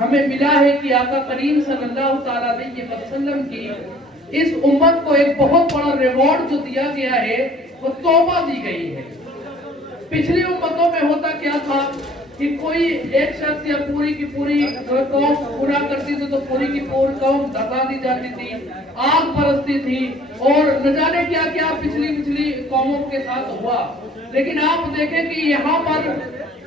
ہمیں ملا ہے کہ آقا کریم صلی اللہ تعالیٰ علیہ وسلم کی اس امت کو ایک بہت بڑا ریوارڈ جو دیا گیا ہے وہ توبہ دی گئی ہے۔ پچھلی امتوں میں ہوتا کیا تھا کہ کوئی ایک شخص یا پوری کی پوری قوم گناہ کرتی تھی تو پوری کی پوری قوم دفع دی جاتی تھی، آگ برستی تھی، اور نہ جانے کیا کیا پچھلی قوموں کے ساتھ ہوا۔ لیکن آپ دیکھیں کہ یہاں پر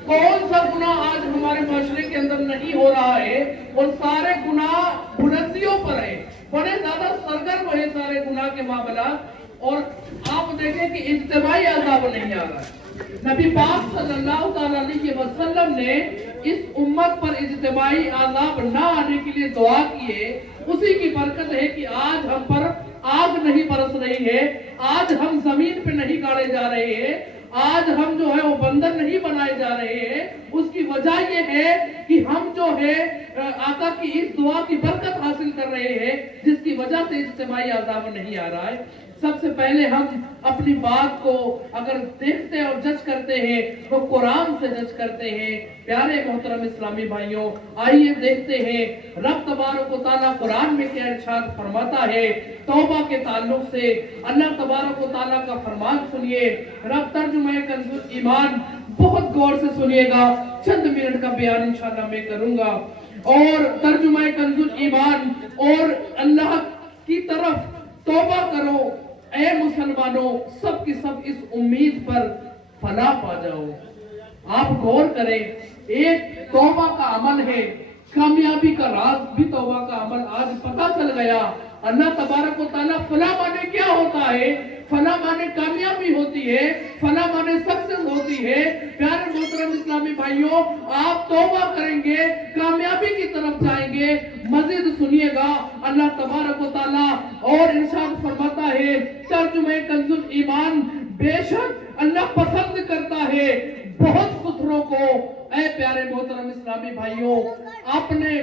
کون سا گناہ آج ہمارے معاشرے کے اندر نہیں ہو رہا ہے، اور سارے گناہ بلندیوں پر ہیں، بڑے زیادہ سرگرم ہیں سارے گناہ کے معاملات، اور آپ دیکھیں کہ اجتماعی عذاب نہیں آ رہا ہے۔ نبی پاک صلی اللہ تعالیٰ علیہ وسلم نے اس امت پر اجتماعی عذاب نہ آنے کے لیے دعا کی ہے۔ اسی کی برکت ہے کہ آج ہم پر آگ نہیں برس رہی ہے، آج ہم زمین پہ نہیں گاڑے جا رہے ہیں، آج ہم جو ہے وہ بندر نہیں بنائے جا رہے ہیں۔ اس کی وجہ یہ ہے کہ ہم جو ہے آقا کی اس دعا کی برکت حاصل کر رہے ہیں، جس کی وجہ سے اجتماعی عذاب نہیں آ رہا ہے۔ سب سے پہلے ہم اپنی بات کو اگر دیکھتے اور جج کرتے ہیں تو قرآن سے جج کرتے ہیں۔ پیارے محترم اسلامی بھائیوں، آئیے دیکھتے ہیں رب تبارک و تعالیٰ قرآن میں کیا ارشاد فرماتا ہے۔ توبہ کے تعلق سے اللہ تبارک و تعالیٰ کا فرمان سنیے۔ رب ترجمہ کنز ایمان بہت غور سے سنیے گا، چند منٹ کا بیان انشاءاللہ میں کروں گا، اور ترجمہ کنز ایمان اور اللہ کی طرف توبہ کرو اے مسلمانوں، سب کی سب اس امید پر فلاح پا جاؤ۔ آپ غور کریں، ایک توبہ کا عمل ہے، کامیابی کا راز بھی توبہ کا عمل آج پتہ چل گیا۔ اللہ تبارک و تعالیٰ فلاح مانے کیا ہوتا ہے؟ فلاح مانے کامیابی ہوتی ہے، فلاح مانے سکسس ہوتی ہے۔ پیارے محترم اسلامی بھائیوں، آپ توبہ کریں گے، کامیابی کی طرف جائیں گے۔ مزید سنیے گا اللہ تبارک و تعالیٰ اور ارشاد فرماتا ہے ترجمہ کنز ایمان، بے شک اللہ پسند کرتا ہے بہت ستھروں کو۔ اے پیارے محترم اسلامی بھائیوں،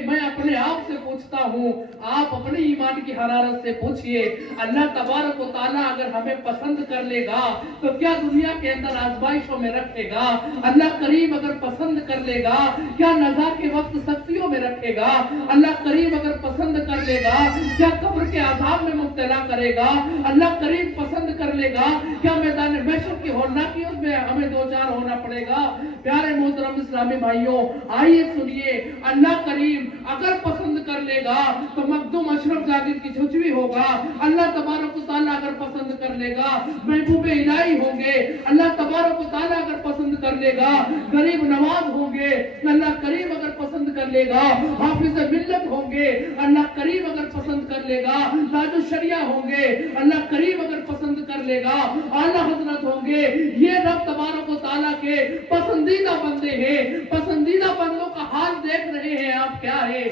میں اپنے آپ سے پوچھتا ہوں، آپ اپنے ایمان کی حرارت سے پوچھئے، اللہ تبارک و تعالیٰ اگر ہمیں پسند کر لے گا تو کیا دنیا کے اندر آزمائشوں میں رکھے گا؟ اللہ کریم اگر پسند کر لے گا کیا نزا کے وقت سختیوں میں رکھے گا؟ اللہ کریم اگر پسند کر لے گا کیا قبر کے عذاب میں مبتلا کرے گا؟ اللہ کریم پسند کر لے گا کیا میدان محشر کی ہولناکیوں میں ہمیں دوچار ہونا پڑے گا؟ پیارے محترم اسلامی بھائیوں، آئیے سنیے، اللہ کریم اگر پسند کر لے گا تو مخدوم اشرف جاگیر کی چھجوی ہوگا۔ اللہ تبارک و تعالیٰ اگر پسند کر لے گا محبوب الہی ہوں گے۔ اللہ تبارک و تعالیٰ اگر پسند کر لے گا غریب نواز ہوں گے۔ اللہ کریم اگر پسند کر لے گا حافظ ملت ہوں گے۔ اللہ کریم اگر پسند کر لے گا تاج الشریعہ ہوں گے۔ اللہ کریم اگر پسند کر لے گا اعلیٰ حضرت ہوں گے۔ یہ رب تبارک و تعالیٰ کے پسندیدہ بندے ہیں۔ پسندیدہ بندوں کا حال دیکھ رہے ہیں آپ کیا ہے،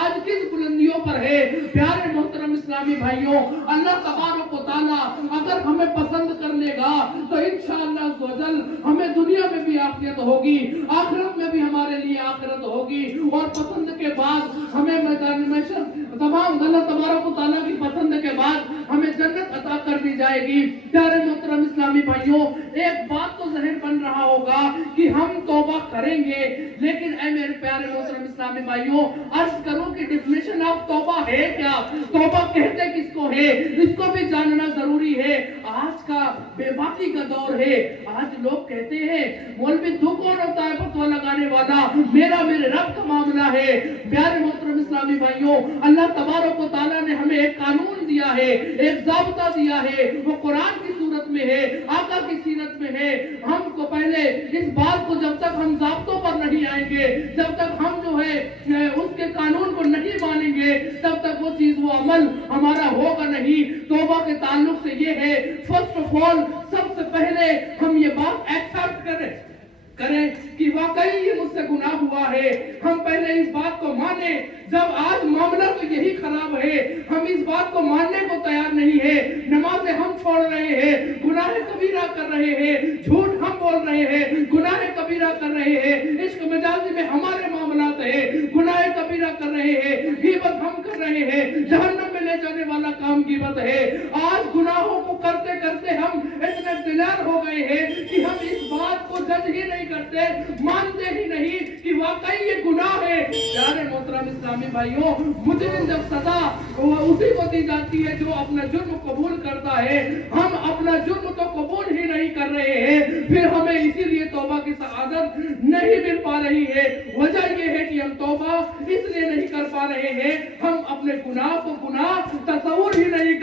آج کس بلندیوں پر ہے۔ پیارے محترم اسلامی بھائیوں، اللہ تبارک و تعالیٰ اگر ہمیں پسند کر لے گا تو انشاءاللہ عز و جل ہمیں دنیا میں بھی عافیت ہوگی، آخرت میں بھی ہمارے لیے آخرت ہوگی، اور پسند کے بعد ہمیں میدان محشر تمام اللہ تبارک و تعالیٰ کی پسند کے بعد ہمیں جنت عطا کر دی جائے گی۔ پیارے محترم اسلامی بھائیوں، ایک بات تو ذہن بن رہا ہوگا کہ ہم توبہ کریں گے، لیکن اے میرے پیارے محترم اسلامی بھائیوں، عرض کروں کہ ڈیفینیشن آف توبہ ہے کیا؟ توبہ کہتے کس کو ہے، اس کو بھی جاننا ضروری ہے۔ آج کا بے باکی کا دور ہے، آج لوگ کہتے ہیں مولوی تو کون ہوتا ہے فتویٰ لگانے والا، میرے رب کا معاملہ ہے۔ پیارے محترم اسلامی بھائیوں، اللہ تبارک و تعالیٰ نے ہمیں ایک قانون دیا ہے، ایک ضابطہ دیا ہے، وہ قرآن کی صورت میں ہے، آقا کی سیرت میں ہے۔ ہم کو پہلے اس بات کو جب تک ہم ضابطوں پر نہیں آئیں گے، جب تک ہم جو ہے اس کے قانون کو نہیں مانیں گے، تب تک وہ چیز وہ عمل ہمارا ہوگا نہیں۔ توبہ کے تعلق سے یہ ہے، فرسٹ آف آل سب سے پہلے ہم یہ بات ایکسپٹ کریں کہ واقعی یہ مجھ سے گناہ ہوا ہے۔ ہم پہلے اس بات کو مانیں۔ جب آج معاملہ تو یہی خراب ہے، ہم اس بات کو ماننے کو تیار نہیں ہے، نمازیں ہم چھوڑ رہے ہیں، گناہ کبیرہ کر رہے ہیں، جھوٹ ہم بول رہے ہیں، گناہ کبیرہ کر رہے ہیں، عشق مجازی میں ہمارے معاملات ہیں، گناہ کبیرہ کر رہے ہیں، غیبت ہم کر رہے ہیں، جہنم میں لے جانے والا کام غیبت ہے۔ آج گناہوں کو کرتے کرتے ہم اتنے دلیر ہو گئے ہیں کہ ہم اس بات کو جج ہی نہیں کرتے، مانتے ہی نہیں کہ واقعی یہ گناہ ہے۔ پیارے محترم मोहतरम इस्लामी भाइयों, मुजरिम जब सजा उसी को दी जाती है जो अपना जुर्म कबूल करता है। हम अपना जुर्म तो कबूल ही नहीं कर रहे हैं, फिर हमें इसीलिए तौबा की सआदत नहीं मिल पा रही है। वजह यह है कि हम तौबा इसलिए नहीं कर पा रहे हैं, हम अपने गुनाह को गुनाह तस्वुर ही नहीं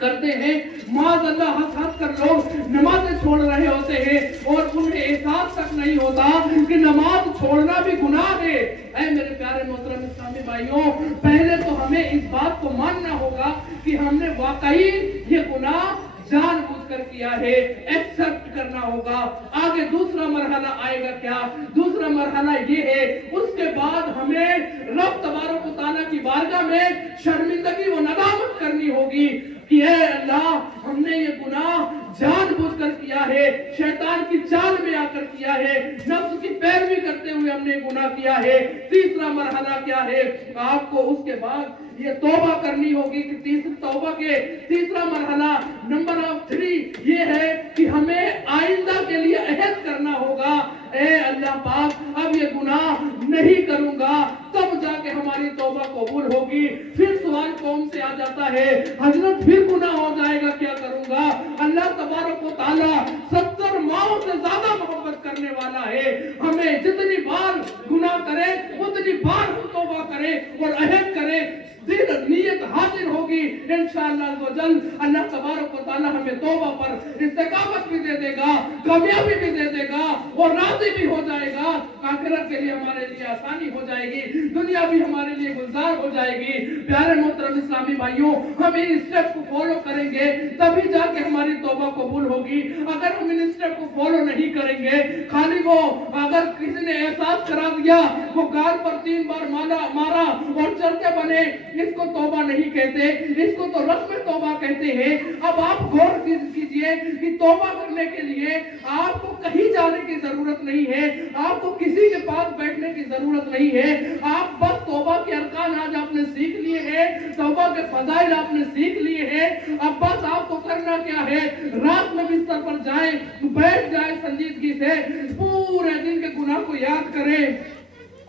करते हैं। माज़अल्लाह हंस कर लोग नमाज़ें छोड़ रहे होते हैं और उन्हें एहसास तक नहीं होता कि नमाज छोड़ना भी गुनाह है। ऐ मेरे प्यारे मोहतरम इस्लामी भाइयों, पहले तो हमें इस बात को मानना होगा कि हमने वाकई ये गुनाह जानबूझकर किया है, एक्सेप्ट करना होगा। आगे दूसरा मरहला आएगा क्या? दूसरा मरहला ये है, उसके बाद हमें रब तबारक व तआला की बारगाह में शर्मिंदगी व नदामत करनी होगी कि ऐ अल्लाह, हमने ये गुनाह जानबूझकर किया है, शैतान की चाल में आकर किया है, नफ्स की पैरवी करते हुए हमने गुनाह किया है। तीसरा मरहला क्या है? आपको उसके बाद ये तौबा करनी होगी कि तीसरी तौबा के तीसरा मरहला नंबर 3 ये है कि हमें आइंदा के लिए अहद करना होगा, ए अल्लाह पाक, अब ये गुनाह नहीं करूंगा, तब जाके हमारी तौबा कबूल होगी। फिर सवाल कौम से आ जाता है, हजरत फिर गुनाह हो जाएगा, क्या करूंगा? अल्लाह तबारक व तआला 70 माओं से ज्यादा मोहब्बत करने वाला है। हमें जितनी बार गुनाह करे उतनी बार हम तौबा करें और अहद करें, दिल नीयत हाजिर होगी इंशाअल्लाह वजल। अल्लाह तबारक व तआला हमें तौबा पर इस्तिकामत भी दे देगा, कामयाबी भी दे देगा और राजी भी हो जाएगा। आखिरत के लिए हमारे लिए आसानी हो जाएगी, दुनिया भी हमारे लिए गुलजार हो जाएगी। प्यारे मोहतरम इस्लामी भाइयों, हम इन स्टेप को फॉलो करेंगे तभी जाके हमारी तौबा कबूल होगी। अगर हम इन स्टेप को फॉलो नहीं करेंगे, खाली वो अगर किसी ने एहसास करा दिया, वो गाल पर 3 बार मारा और चलते बने, इसको तौबा नहीं कहते, इसको तो रस्म तौबा कहते हैं। अब आप गौर कीजिए कि तौबा करने के लिए आपको कहीं जाने की जरूरत नहीं है, आपको किसी के पास बैठने की जरूरत नहीं है। आप बस तौबा के अरकान आज आपने सीख लिए हैं, तौबा के फजाइल आपने सीख लिए हैं। अब बस आपको करना क्या है, रात में बिस्तर पर जाए, बैठ जाए संजीदगी से, पूरे दिन के गुनाह को याद करें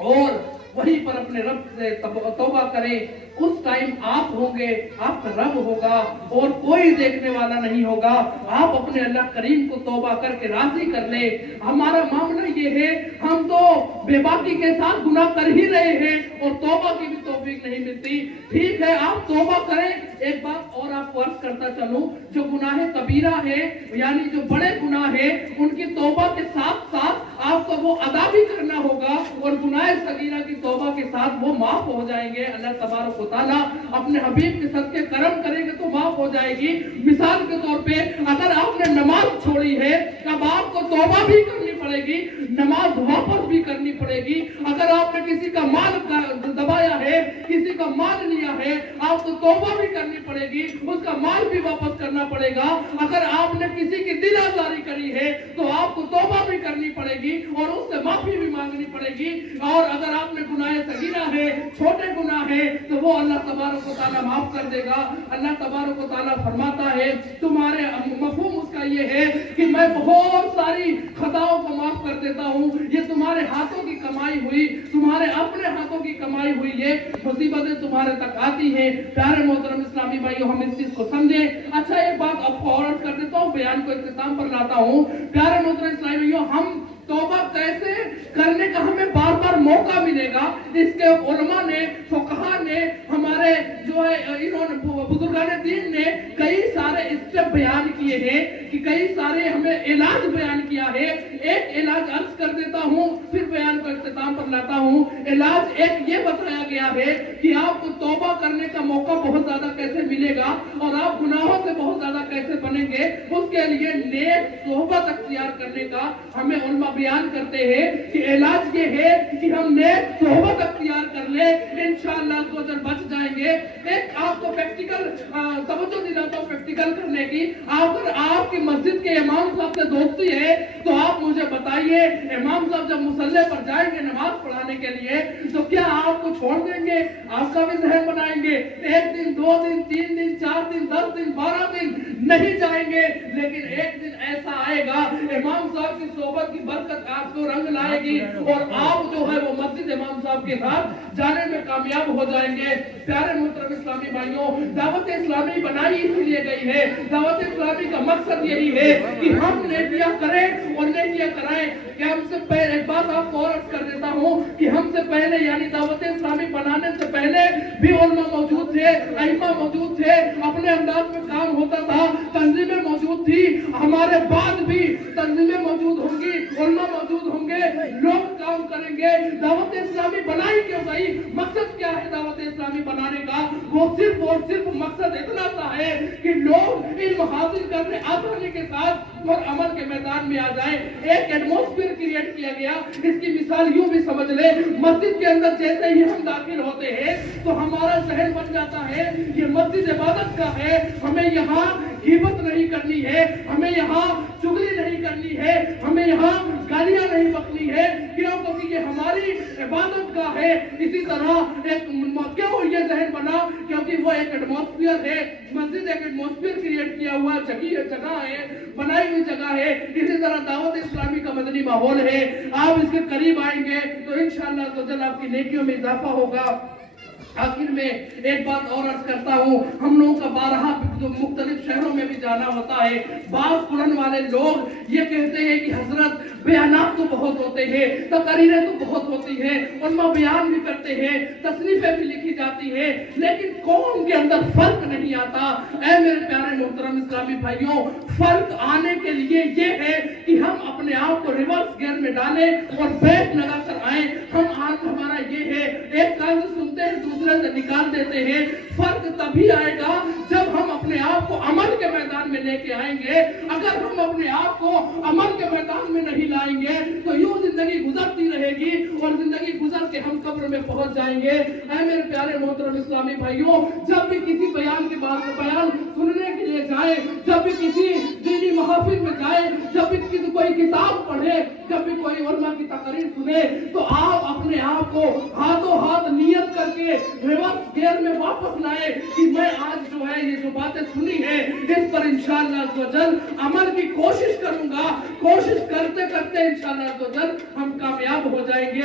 और वहीं पर अपने रब से तौबा करें। उस टाइम आप होंगे, आपका रब होगा और कोई देखने वाला नहीं होगा। आप अपने अल्लाह करीम को तौबा करके राजी कर ले। हमारा मामला ये है, हम तो बेबाकी के साथ गुनाह कर ही रहे हैं और तौबा की भी तौफीक नहीं मिलती। ठीक है, आप तौबा करें। एक बात और आपको अर्ज करता चलूं, जो गुनाह कबीरा है यानी जो बड़े गुनाह है, उनकी तौबा के साथ साथ आपको वो अदा भी करना होगा और गुनाह सगीरा की तौबा के साथ वो माफ हो जाएंगे। अल्लाह तबारक व तआला अपने हबीब के सदके करम करेंगे तो माफ हो जाएगी। मिसाल के तौर पे अगर आपने नमाज छोड़ी है, तब आपको तौबा भी करनी पड़ेगी, नमाज वापस भी करनी पड़ेगी। अगर आपने किसी का माल दबाया है, किसी का माल लिया है, आपको तौबा भी करनी पड़ेगी, उसका माल भी वापस करना पड़ेगा। अगर आपने किसी की दिल आजारी करी है तो आपको तौबा भी करनी पड़ेगी और उससे माफी भी मांगनी पड़ेगी। और अगर आपने गुनाह सगीरा है, छोटे गुनाह है, तो वो अल्लाह तबारक व तआला माफ कर देगा। अल्लाह तबारक व तआला फरमाता है, तुम्हारे मफहूम उसका ये है कि मैं बहुत सारी खताओं को माफ कर देता हूँ। ये तुम्हारे हाथों की कमाई हुई, तुम्हारे अपने हाथों की कमाई हुई ये मुसीबतें तुम्हारे तक आती हैं। प्यारे मोहतरम इस्लामी भाइयों, हम इस चीज को समझें। अच्छा, एक बात आपको और कर देता हूँ, बयान को इख्तिताम पर लाता हूँ। प्यारे मोहतरम इस्लामी भाइयों, हम तौबा कैसे करने का हमें बार बार मौका मिलेगा, इसके उलमा ने, फुकहा ने, हमारे जो है इन्होंने बुजुर्गाने दीन ने कई सारे स्टेप बयान किए हैं कि कई सारे हमें इलाज बयान किया है। एक इलाज अर्ज कर देता हूँ, फिर बयान को इख्तिताम पर लाता हूँ। इलाज एक ये बताया गया है कि आपको तौबा करने का मौका बहुत ज्यादा कैसे मिलेगा और आप गुनाहों से बहुत ज्यादा कैसे बनेंगे, उसके लिए नेक सोहबत अख्तियार करने का हमें उलमा बयान करते हैं कि इलाज ये है कि हम नेक सोहबत अख्तियार कर ले, इंशाअल्लाह तो बच जाएंगे। एक आपको प्रैक्टिकल तवज्जो दिलाता हूं प्रैक्टिकल करने की। अगर आपकी मस्जिद के इमाम साहब से दोस्ती है तो आप मुझे बताइए, इमाम साहब जब मुसल्ले पर जाएंगे नमाज पढ़ाने के लिए तो क्या आपको छोड़ देंगे, आपका भी जहन बनाएंगे? 1 दिन 2 दिन 3 दिन 4 दिन 10 दिन 12 दिन नहीं जाएंगे, लेकिन एक दिन ऐसा आएगा इमाम साहब की सोबत की बरकत आपको रंग लाएगी और आप जो है वो मस्जिद इमाम साहब के साथ जाने में कामयाब हो जाएंगे। प्यारे मोहतरम इस्लामी भाइयों, दावत इस्लामी बनाई इसलिए गई है, दावत इस्लामी का मकसद यही है कि हम नेकियां करें और नेकियां कराएं। कि हमसे पहले एक बात आपको और अर्ज कर देता हूं कि हमसे पहले यानी दावत इस्लामी बनाने से पहले भी उलमा मौजूद थे, अइम्मा मौजूद थे, अपने अंदाज में काम होता था, तंजीमें मौजूद थी, हमारे बाद भी तंजीमें मौजूद होंगी, उलमा मौजूद होंगे, लोग काम करेंगे। दावत इस्लामी बनाई क्यों गई? मकसद क्या है दावत इस्लामी बनाने का? वो सिर्फ और सिर्फ मकसद इतना सा है कि लोग इल्म हासिल करने आसानी के साथ और अमल के मैदान में आ जाएं। एक एटमॉस्फेयर क्रिएट किया गया। इसकी मिसाल यूं भी समझ ले, मस्जिद के अंदर जैसे ही हम दाखिल होते हैं तो हमारा जहन बन जाता है ये मस्जिद इबादत का है, हमें यहाँ गिबत नहीं करनी है, हमें यहाँ चुगली नहीं करनी है, हमें यहाँ गालियां नहीं बकनी है। क्यों? क्योंकि ये हमारी इबादत का है। इसी तरह एक क्यों ये जहन बना? क्योंकि वो एक एटमॉस्फेयर है। मस्जिद एक एटमॉस्फेयर क्रिएट किया हुआ जगह है, बनाई हुई जगह है। इसी तरह दावत इस्लामी का मदनी माहौल है। आप इसके करीब आएंगे तो इंशाअल्लाह तो जल आपकी नेकियों में इजाफा होगा। आखिर में एक बात और अर्ज करता हूँ, हम लोगों का 12 जो मुख्तलिफ शहरों में भी जाना होता है। बात कुरान वाले लोग ये कहते हैं कि हजरत बयानात तो बहुत होते हैं, तकरीरें तो बहुत होती हैं, उनमा बयान भी करते हैं, तसनीफें भी लिखी जाती हैं, लेकिन कौम के अंदर फर्क नहीं आता। ऐ मेरे प्यारे मोहतरम इस्लामी भाइयों, फर्क आने के लिए ये है कि हम अपने आप को रिवर्स गियर में डालें और बैक लगा कर आए। हमारा ये है, एक कान से सुनते हैं दूसरे से निकाल देते हैं। फर्क तभी आएगा जब हम अपने आप को अमल के मैदान में लेके आएंगे। अगर हम अपने आप को अमल के मैदान में नहीं लाएंगे तो यूं जिंदगी गुजरती रहेगी और जिंदगी गुजर के हम कब्र में पहुंच जाएंगे। ऐ मेरे प्यारे मोहतरम इस्लामी भाइयों, जब भी किसी बयान के बाद बयान सुनने के लिए जाए, जब भी किसी दीनी महफिल में जाए, जब भी किसी कोई किताब पढ़े, जब भी कोई उलमा की तकरीर सुने, तो आप अपने आप को हाथों हाथ नियत करके रिवर्स गियर में वापस लाए कि मैं आज जो है ये जो बातें सुनी है इस पर इंशाअल्लाह अज़्ज़वजल अमल की कोशिश करूंगा। कोशिश करते करते इंशाअल्लाह अज़्ज़वजल हम कामयाब हो जाएंगे।